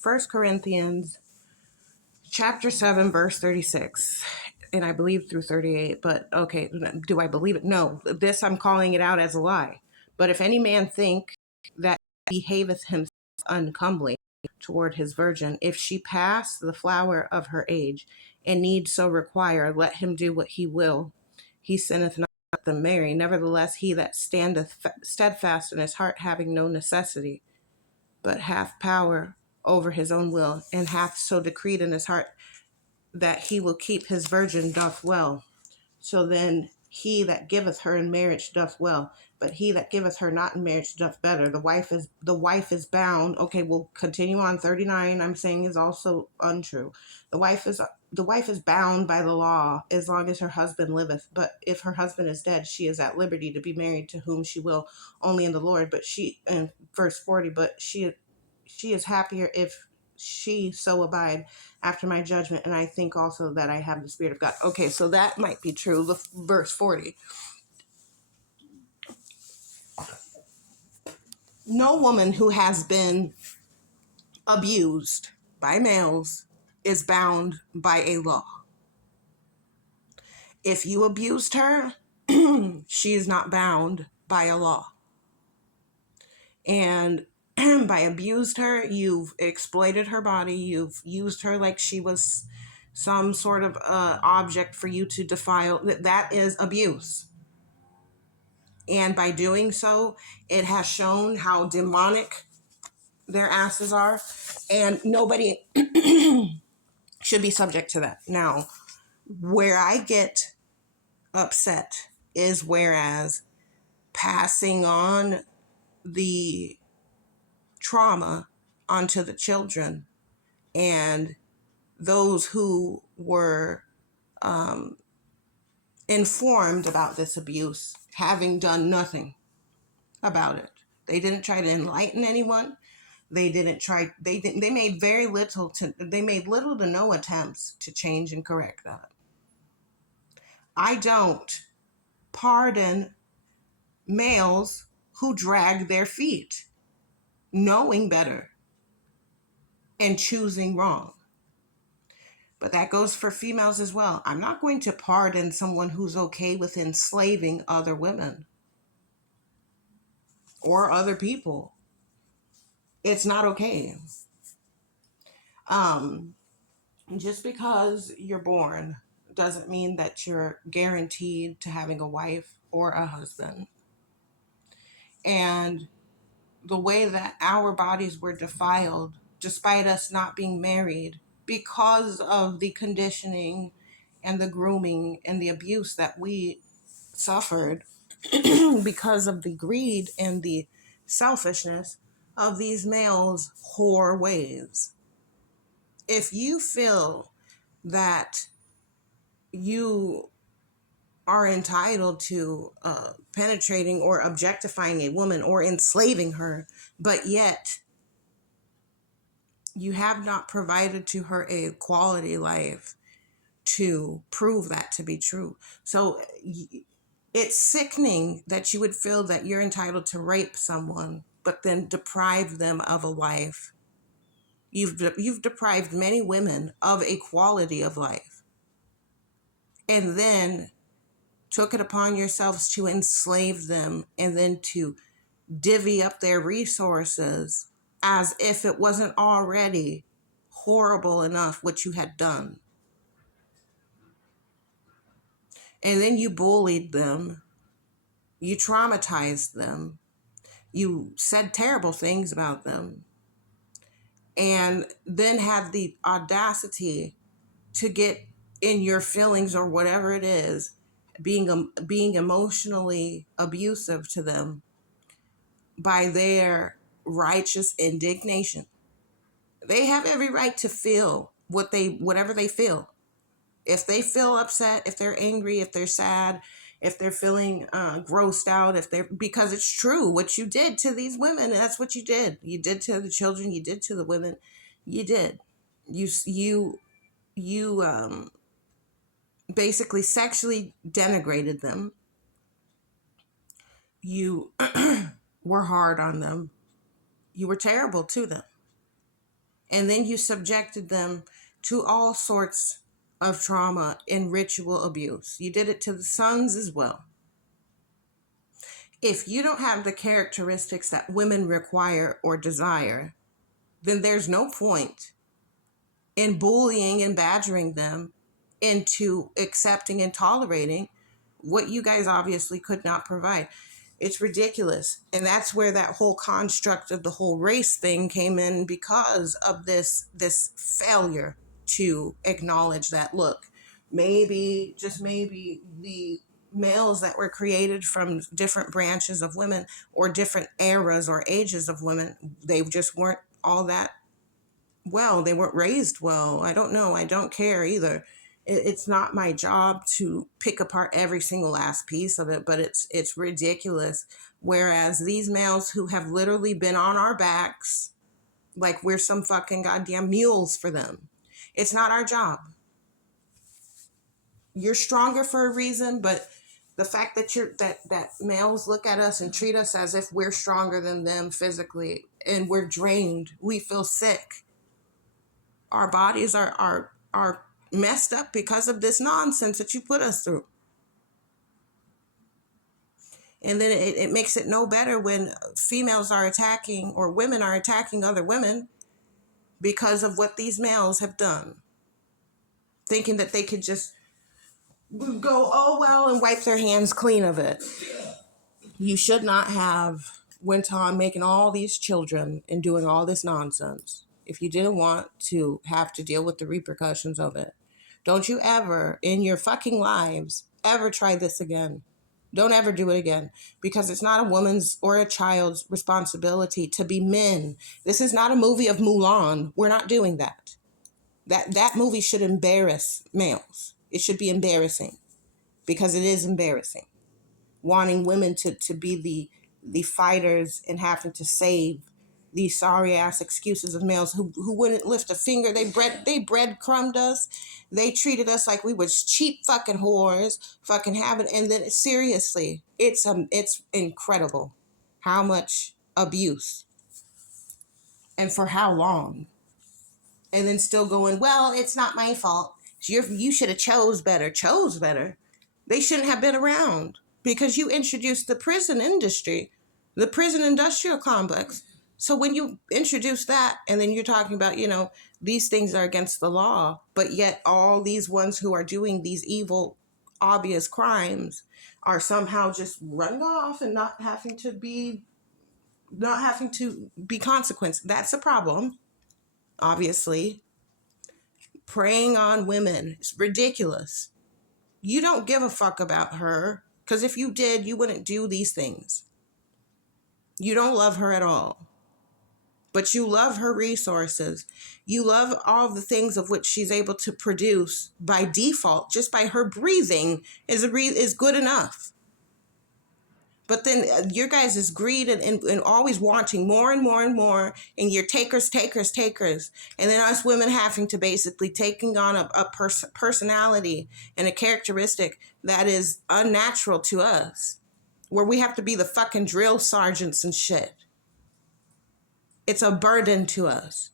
First Corinthians chapter 7, verse 36. And I believe through 38, but okay, do I believe it? No, this I'm calling it out as a lie. But if any man think that he behaveth himself uncomely toward his virgin, if she pass the flower of her age, and need so require, let him do what he will. He sinneth not them marry. Nevertheless, he that standeth steadfast in his heart, having no necessity, but hath power over his own will, and hath so decreed in his heart that he will keep his virgin doth well. So then he that giveth her in marriage doth well, but he that giveth her not in marriage doth better. The wife is bound. Okay, we'll continue on. 39, I'm saying, is also untrue. The wife is bound by the law as long as her husband liveth. But if her husband is dead, she is at liberty to be married to whom she will, only in the Lord. But she, in verse 40, but she is happier if she so abide after my judgment, and I think also that I have the Spirit of God. Okay, so that might be true. Verse 40. No woman who has been abused by males is bound by a law. If you abused her, she is not bound by a law. And by abused her, you've exploited her body, you've used her like she was some sort of object for you to defile. That is abuse. And by doing so, it has shown how demonic their asses are. And nobody should be subject to that. Now, where I get upset is whereas passing on the trauma onto the children and those who were informed about this abuse having done nothing about it. They didn't try to enlighten anyone. They made little to no attempts to change and correct that. I don't pardon males who drag their feet, knowing better and choosing wrong. But that goes for females as well. I'm not going to pardon someone who's okay with enslaving other women or other people. It's not okay. Just because you're born doesn't mean that you're guaranteed to having a wife or a husband. And the way that our bodies were defiled, despite us not being married, because of the conditioning and the grooming and the abuse that we suffered, because of the greed and the selfishness of these males' whore ways. If you feel that you are entitled to penetrating or objectifying a woman or enslaving her, but yet you have not provided to her a quality life to prove that to be true. So it's sickening that you would feel that you're entitled to rape someone, but then deprive them of a wife. You've deprived many women of a quality of life, and then took it upon yourselves to enslave them and then to divvy up their resources as if it wasn't already horrible enough what you had done. And then you bullied them, you traumatized them, you said terrible things about them, and then had the audacity to get in your feelings or whatever it is, being emotionally abusive to them by their righteous indignation. They have every right to feel whatever they feel. If they feel upset, if they're angry, if they're sad, if they're feeling grossed out, because it's true what you did to these women. That's what you did. You did to the children. You did to the women. You did. You basically sexually denigrated them. You were hard on them. You were terrible to them. And then you subjected them to all sorts of trauma and ritual abuse. You did it to the sons as well. If you don't have the characteristics that women require or desire, then there's no point in bullying and badgering them into accepting and tolerating what you guys obviously could not provide. It's ridiculous. And that's where that whole construct of the whole race thing came in, because of this failure to acknowledge that, look, maybe, just maybe, the males that were created from different branches of women or different eras or ages of women, they just weren't all that well. They weren't raised well. I don't know. I don't care either. It's not my job to pick apart every single last piece of it, but it's ridiculous. Whereas these males who have literally been on our backs like we're some fucking goddamn mules for them. It's not our job. You're stronger for a reason, but the fact that that males look at us and treat us as if we're stronger than them physically, and we're drained, we feel sick. Our bodies are messed up because of this nonsense that you put us through. And then it makes it no better when females are attacking, or women are attacking other women because of what these males have done, thinking that they could just go, oh well, and wipe their hands clean of it. You should not have went on making all these children and doing all this nonsense if you didn't want to have to deal with the repercussions of it. Don't you ever in your fucking lives ever try this again. Don't ever do it again, because it's not a woman's or a child's responsibility to be men. This is not a movie of Mulan. We're not doing that. That movie should embarrass males. It should be embarrassing, because it is embarrassing. Wanting women to be the fighters and having to save these sorry ass excuses of males who wouldn't lift a finger. They breadcrumbed us. They treated us like we was cheap fucking whores, fucking having. And then seriously, it's incredible how much abuse and for how long. And then still going, well, it's not my fault. You should have chose better. Chose better. They shouldn't have been around, because you introduced the prison industry, the prison industrial complex. So when you introduce that, and then you're talking about, these things are against the law, but yet all these ones who are doing these evil, obvious crimes are somehow just running off and not having to be consequenced. That's a problem, obviously. Preying on women is ridiculous. You don't give a fuck about her, because if you did, you wouldn't do these things. You don't love her at all. But you love her resources. You love all the things of which she's able to produce by default. Just by her breathing is good enough. But then your guys' greed and always wanting more and more and more, and you're takers. And then us women having to basically taking on a personality and a characteristic that is unnatural to us, where we have to be the fucking drill sergeants and shit. It's a burden to us.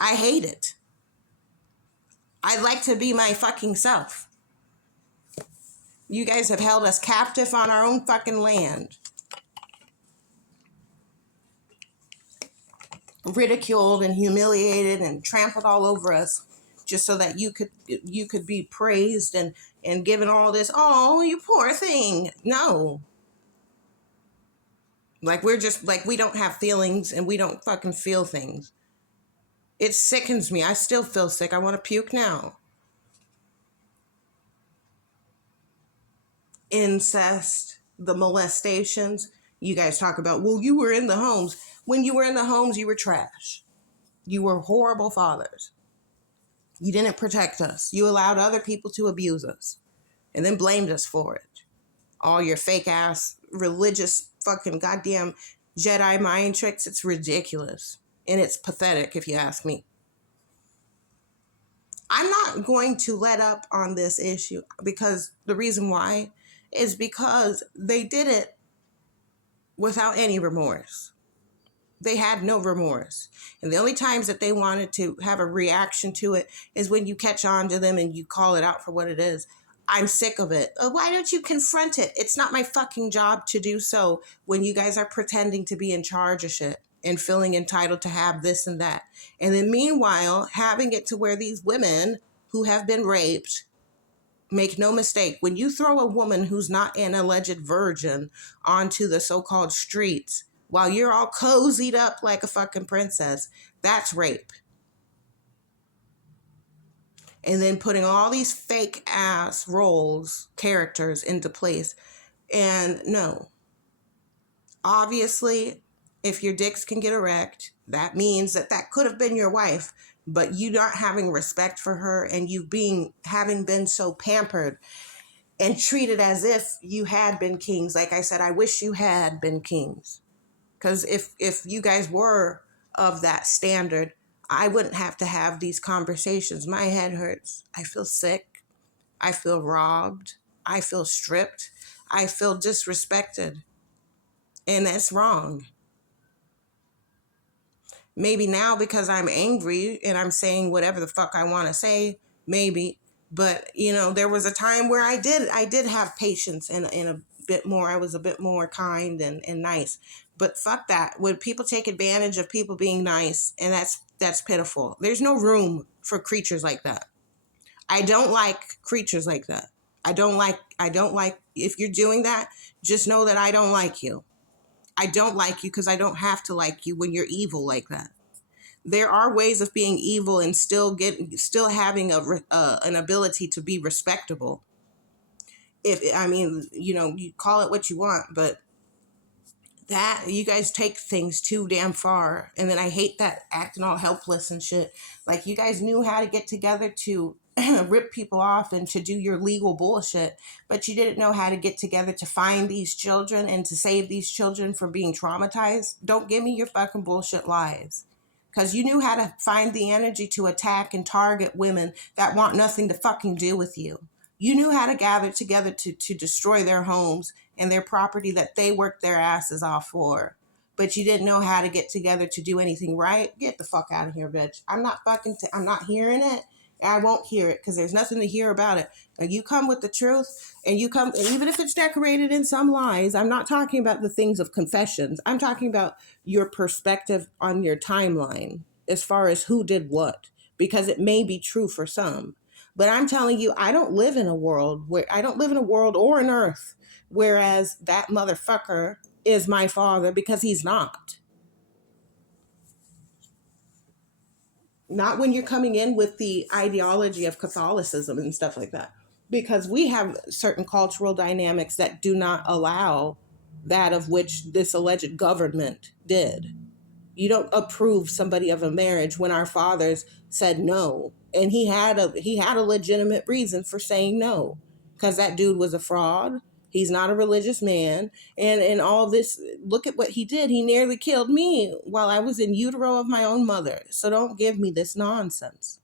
I hate it. I'd like to be my fucking self. You guys have held us captive on our own fucking land. Ridiculed and humiliated and trampled all over us, just so that you could be praised and given all this, oh, you poor thing. No. Like we don't have feelings, and we don't fucking feel things. It sickens me. I still feel sick. I want to puke now. Incest, the molestations. You guys talk about, well, you were in the homes. When you were in the homes, you were trash. You were horrible fathers. You didn't protect us. You allowed other people to abuse us and then blamed us for it. All your fake ass religious fucking goddamn Jedi mind tricks. It's ridiculous. And it's pathetic, if you ask me. I'm not going to let up on this issue, because the reason why is because they did it without any remorse. They had no remorse. And the only times that they wanted to have a reaction to it is when you catch on to them and you call it out for what it is. I'm sick of it. Why don't you confront it? It's not my fucking job to do so when you guys are pretending to be in charge of shit and feeling entitled to have this and that. And then meanwhile, having it to where these women who have been raped, make no mistake, when you throw a woman who's not an alleged virgin onto the so-called streets while you're all cozied up like a fucking princess, that's rape. And then putting all these fake ass roles, characters into place. And no, obviously, if your dicks can get erect, that means that that could have been your wife, but you not having respect for her and you having been so pampered and treated as if you had been kings. Like I said, I wish you had been kings. Because if you guys were of that standard, I wouldn't have to have these conversations. My head hurts. I feel sick. I feel robbed. I feel stripped. I feel disrespected. And that's wrong. Maybe now because I'm angry and I'm saying whatever the fuck I want to say, maybe. But, there was a time where I did have patience and a bit more. I was a bit more kind and nice. But fuck that. When people take advantage of people being nice, and that's pitiful. There's no room for creatures like that. I don't like creatures like that. I don't like, if you're doing that, just know that I don't like you. I don't like you because I don't have to like you when you're evil like that. There are ways of being evil and still having an ability to be respectable. You call it what you want, but that you guys take things too damn far. And then I hate that acting all helpless and shit. Like, you guys knew how to get together to rip people off and to do your legal bullshit, but you didn't know how to get together to find these children and to save these children from being traumatized. Don't give me your fucking bullshit lies. Because you knew how to find the energy to attack and target women that want nothing to fucking do with you. You knew how to gather together to destroy their homes and their property that they worked their asses off for. But you didn't know how to get together to do anything right. Get the fuck out of here, bitch. I'm not hearing it. I won't hear it because there's nothing to hear about it. And you come with the truth, and even if it's decorated in some lies, I'm not talking about the things of confessions. I'm talking about your perspective on your timeline as far as who did what, because it may be true for some. But I'm telling you, I don't live in a world or an earth, whereas that motherfucker is my father, because he's not. Not when you're coming in with the ideology of Catholicism and stuff like that. Because we have certain cultural dynamics that do not allow that of which this alleged government did. You don't approve somebody of a marriage when our fathers said no. And he had a legitimate reason for saying no. Because that dude was a fraud. He's not a religious man. And all this, look at what he did. He nearly killed me while I was in utero of my own mother. So don't give me this nonsense.